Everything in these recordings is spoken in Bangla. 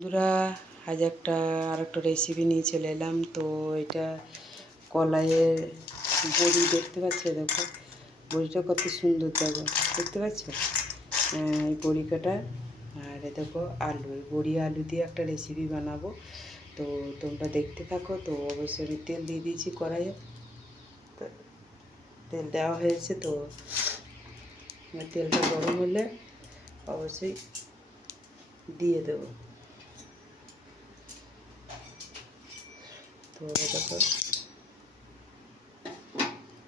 বন্ধুরা, আজ আরেকটা রেসিপি নিয়ে চলে এলাম। তো এটা কলাইয়ের বড়ি, দেখতে পাচ্ছ? দেখো বড়িটা কত সুন্দর, দেখো দেখতে পাচ্ছ? এই বড়ি কাটা আর দেখো আলু, এই বড়ি আলু দিয়ে একটা রেসিপি বানাবো। তো তোমরা দেখতে থাকো। তো অবশ্যই আমি তেল দিয়ে দিয়েছি কড়াইয়ে, তো তেল দেওয়া হয়েছে। তো তেলটা গরম হলে অবশ্যই দিয়ে দেবো। তো দেখো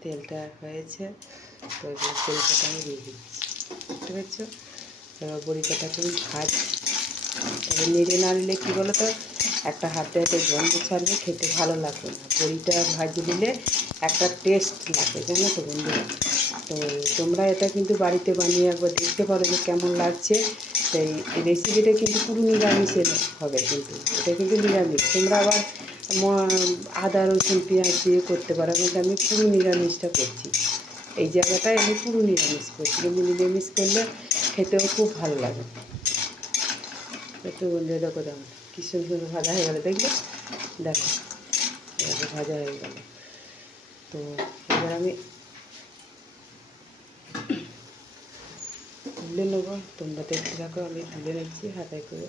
তেলটা হয়েছে, তো এবার বড়িটাকে আমি দিয়ে দিচ্ছি, বুঝতে পারছো? এবার বড়িটাকে আমি এবার নেড়ে না নিলে কী বলো তো, একটা হাতে হাতে গন্ধ ছাড়বে, খেতে ভালো লাগবে না। বড়িটা ভাজি দিলে একটা টেস্ট লাগে, জানো তো বন্ধুরা? তো তোমরা এটা কিন্তু বাড়িতে বানিয়ে একবার দেখতে পারো যে কেমন লাগছে। সেই রেসিপিটা কিন্তু পুরো নিরামিষের হবে, কিন্তু এটা কিন্তু নিরামিষ। তোমরা আবার আদা রসুন পেঁয়াজ দিয়ে করতে পারো, কিন্তু আমি পুরো নিরামিষটা করছি। এই জায়গাটায় আমি পুরো নিরামিষ করছি, কিন্তু নিরামিষ করলে খেতেও খুব ভালো লাগে। একটু বন্ধুরা দেখো, দেখো কী সুন্দর ভাজা হয়ে গেলো, দেখবে? দেখো এবার ভাজা হয়ে গেল। তো এবার আমি তুলে নেবো, তোমরা দেখতে থাকো। আমি তুলে নিচ্ছি হাতায় করে।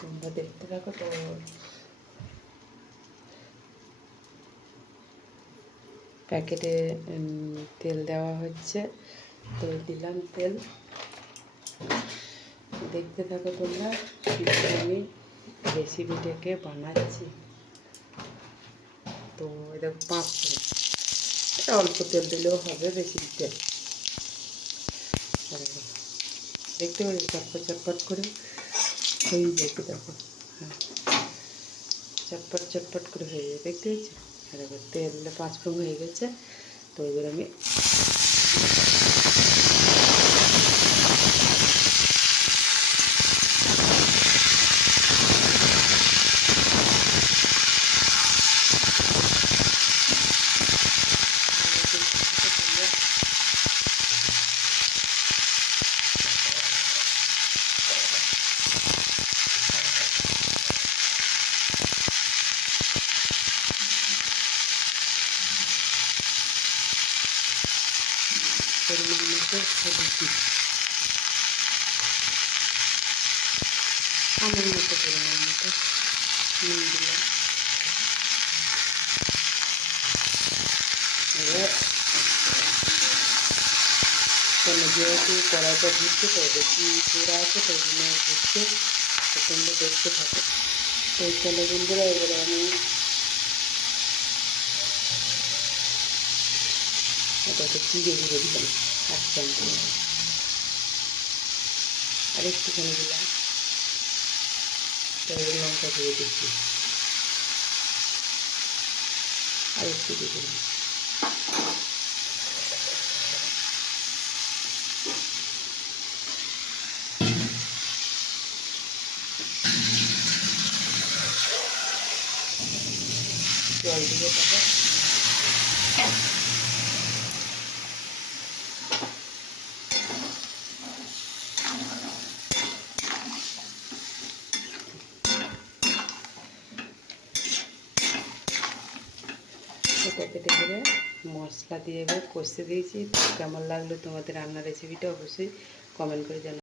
তোমরা দেখতে থাকো। তো প্যাকেটে তেল দেওয়া হচ্ছে, তো দিলাম তেল। দেখতে থাকো তোমরা, কীভাবে আমি রেসিপিটাকে বানাচ্ছি। তো এটা 5 মিনিট, এটা অল্প তেল দিলেও হবে, বেশি তেল। দেখতে পাচ্ছি চটপট চটপট করে হয়ে যাবে, দেখো। হ্যাঁ, চটপট চটপট করে হয়ে যাবে, দেখতে পাচ্ছি? আর এবার তেল 5 ফোড়ন হয়ে গেছে। তো এবার আমি পরিমাণ মতো হলুদ দিই, আমার মতো পরিমাণ মতো নুন দিলাম। এবার কেন, যেহেতু কড়াইটা ঘুরছে, তো বেশি পোড়া আছে, তো ওই জন্য ঘুরছে। তো তোমরা দেখতে থাকো। তো চলো বন্ধুরা, এবারে আমি এটাকে চিড়ে ঘুরে দিলাম 1 চামচ, আর একটুখানি দিলাম। তো এবার লঙ্কা দিয়ে দিচ্ছি, আর একটু দিয়ে দিলাম। জল দিয়ে তারপর এটাকে দেখে মশলা দিয়ে এবার কষতে দিয়েছি। কেমন লাগলো তোমাদের রান্নার রেসিপিটা অবশ্যই কমেন্ট করে জানাও।